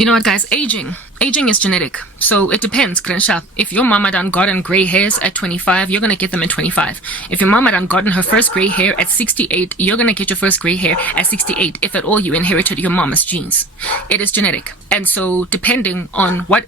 You know what, guys? Aging is genetic. So it depends, Crenshaw. If your mama done gotten gray hairs at 25, you're going to get them at 25. If your mama done gotten her first gray hair at 68, you're going to get your first gray hair at 68, if at all you inherited your mama's genes. It is genetic. And so depending on what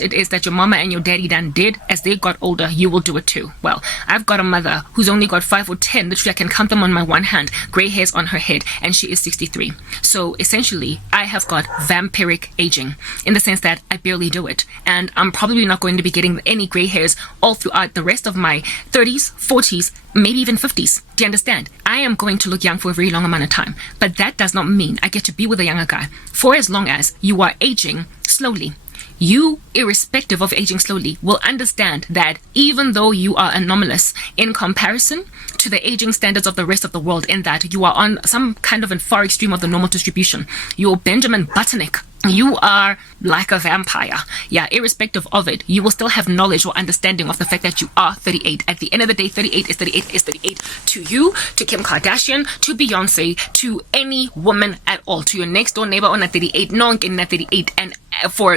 it is that your mama and your daddy done did as they got older, you will do it too. Well, I've got a mother who's only got 5 or 10, literally I can count them on my one hand, gray hairs on her head, and she is 63. So essentially, I have got vampiric aging, in the sense that I barely do it. And I'm probably not going to be getting any gray hairs all throughout the rest of my 30s, 40s, maybe even 50s. Do you understand? I am going to look young for a very long amount of time. But that does not mean I get to be with a younger guy for as long as you are aging slowly. You, irrespective of aging slowly, will understand that even though you are anomalous in comparison to the aging standards of the rest of the world, in that you are on some kind of a far extreme of the normal distribution, you're Benjamin Buttonik. You are like a vampire. Yeah, irrespective of it, you will still have knowledge or understanding of the fact that you are 38. At the end of the day, 38 is 38 is 38. To you, to Kim Kardashian, to Beyonce, to any woman at all, to your next door neighbor on a 38, no one getting that 38. And for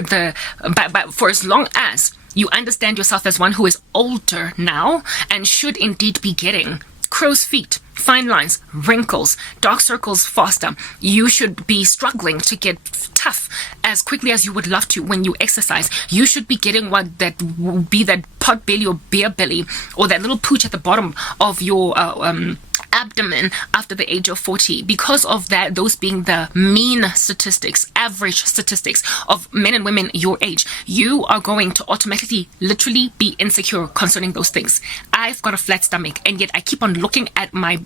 as long as you understand yourself as one who is older now and should indeed be getting crow's feet, fine lines, wrinkles, dark circles faster, you should be struggling to get tough as quickly as you would love to when you exercise. You should be getting what that will be, that pot belly or beer belly, or that little pooch at the bottom of your abdomen after the age of 40, because of that, those being the mean statistics, average statistics of men and women your age. You are going to automatically literally be insecure concerning those things. I've got a flat stomach, and yet I keep on looking at my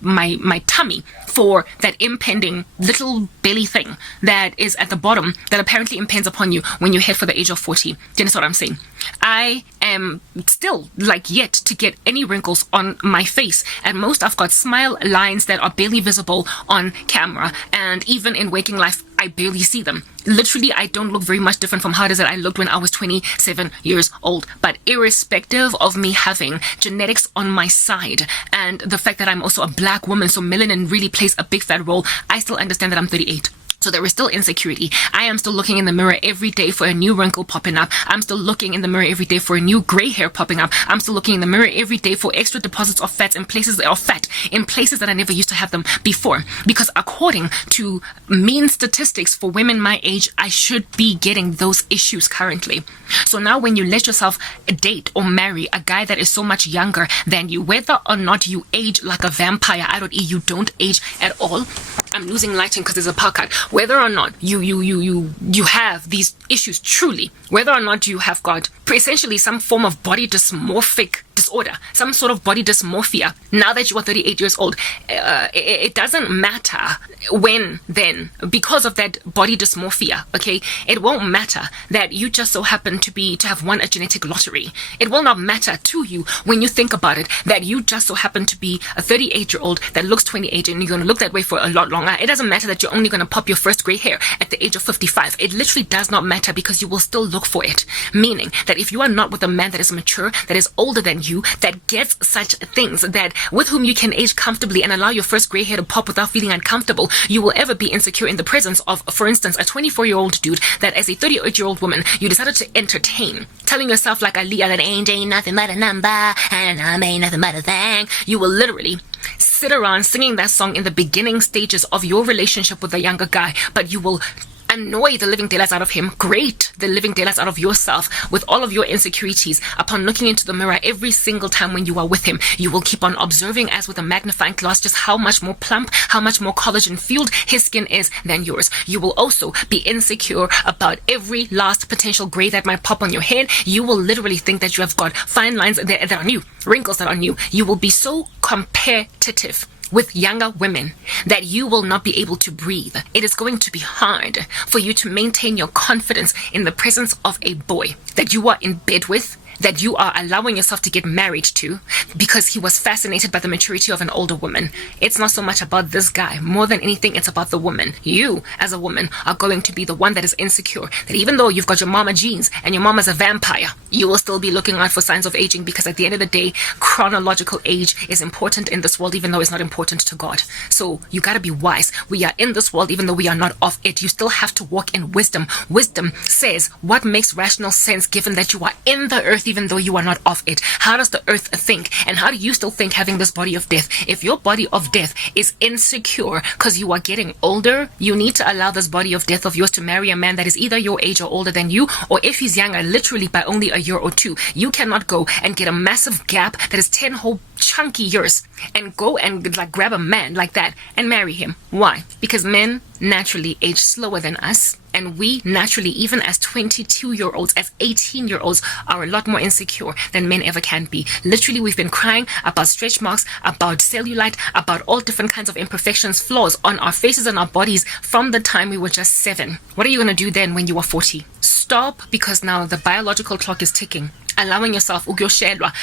tummy for that impending little belly thing that is at the bottom that apparently impends upon you when you head for the age of 40. Do you understand what I'm saying? I am still yet to get any wrinkles on my face. At most, I've got smile lines that are barely visible on camera, and even in waking life, I barely see them. Literally, I don't look very much different from how it is that I looked when I was 27 years old. But irrespective of me having genetics on my side and the fact that I'm also a black woman, so melanin really plays a big fat role, I still understand that I'm 38. So there is still insecurity. I am still looking in the mirror every day for a new wrinkle popping up. I'm still looking in the mirror every day for a new gray hair popping up. I'm still looking in the mirror every day for extra deposits of fat in places that I never used to have them before. Because according to mean statistics for women my age, I should be getting those issues currently. So now when you let yourself date or marry a guy that is so much younger than you, whether or not you age like a vampire, you don't age at all. I'm losing lighting because there's a power cut. Whether or not you have these issues truly, whether or not you have got essentially some form of body dysmorphic disorder, some sort of body dysmorphia, now that you are 38 years old, it doesn't matter when then, because of that body dysmorphia, okay, it won't matter that you just so happen to have won a genetic lottery. It will not matter to you when you think about it that you just so happen to be a 38-year-old that looks 28 and you're going to look that way for a lot longer. It doesn't matter that you're only going to pop your first gray hair at the age of 55. It literally does not matter, because you will still look for it. Meaning that if you are not with a man that is mature, that is older than you, that gets such things, that with whom you can age comfortably and allow your first gray hair to pop without feeling uncomfortable, you will ever be insecure in the presence of, for instance, a 24-year-old dude that as a 38-year-old woman, you decided to entertain, telling yourself like Aaliyah that age ain't nothing but a number and I ain't nothing but a thing. You will literally sit around singing that song in the beginning stages of your relationship with a younger guy, but you will annoy the living daylights out of him, grate the living daylights out of yourself with all of your insecurities. Upon looking into the mirror every single time when you are with him, you will keep on observing as with a magnifying glass just how much more plump, how much more collagen fueled his skin is than yours. You will also be insecure about every last potential gray that might pop on your head. You will literally think that you have got fine lines that are new, wrinkles that are new. You will be so competitive with younger women that you will not be able to breathe. It is going to be hard for you to maintain your confidence in the presence of a boy that you are in bed with that you are allowing yourself to get married to because he was fascinated by the maturity of an older woman. It's not so much about this guy. More than anything, it's about the woman. You, as a woman, are going to be the one that is insecure. That even though you've got your mama genes and your mama's a vampire, you will still be looking out for signs of aging, because at the end of the day, chronological age is important in this world, even though it's not important to God. So you gotta be wise. We are in this world, even though we are not of it. You still have to walk in wisdom. Wisdom says what makes rational sense given that you are in the earth, even though you are not of it. How does the earth think? And how do you still think having this body of death? If your body of death is insecure because you are getting older, you need to allow this body of death of yours to marry a man that is either your age or older than you, or if he's younger, literally by only a year or two. You cannot go and get a massive gap that is 10 whole chunky years and go and like grab a man like that and marry him. Why? Because men naturally age slower than us, and we naturally, even as 22-year-olds, as 18-year-olds, are a lot more insecure than men ever can be. Literally, we've been crying about stretch marks, about cellulite, about all different kinds of imperfections, flaws on our faces and our bodies from the time we were just 7. What are you going to do then when you are 40? Stop, because now the biological clock is ticking. Allowing yourself ukuyoshelwa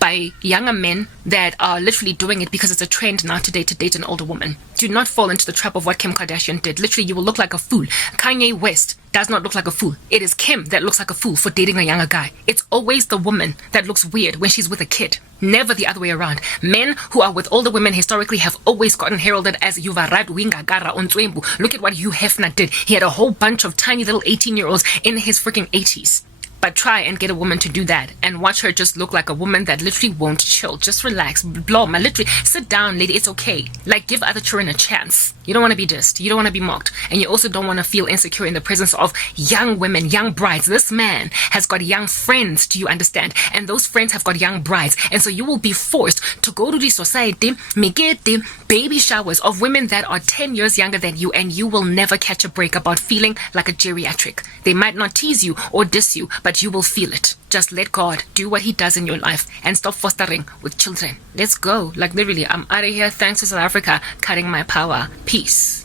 by younger men that are literally doing it because it's a trend now to date an older woman. Do not fall into the trap of what Kim Kardashian did. Literally, you will look like a fool. Kanye West does not look like a fool. It is Kim that looks like a fool for dating a younger guy. It's always the woman that looks weird when she's with a kid. Never the other way around. Men who are with older women historically have always gotten heralded as Yuvarad Wingagara Onzwembu. Look at what Hugh Hefner did. He had a whole bunch of tiny little 18-year-olds in his freaking 80s. But try and get a woman to do that and watch her just look like a woman that literally won't chill. Just relax. Blom. Literally, sit down, lady. It's okay. Like, give other children a chance. You don't want to be dissed. You don't want to be mocked. And you also don't want to feel insecure in the presence of young women, young brides. This man has got young friends, do you understand? And those friends have got young brides. And so you will be forced to go to the society, get the baby showers of women that are 10 years younger than you, and you will never catch a break about feeling like a geriatric. They might not tease you or diss you, but you will feel it. Just let God do what he does in your life and stop fostering with children. Let's go. Like literally, I'm out of here. Thanks to South Africa cutting my power. Peace.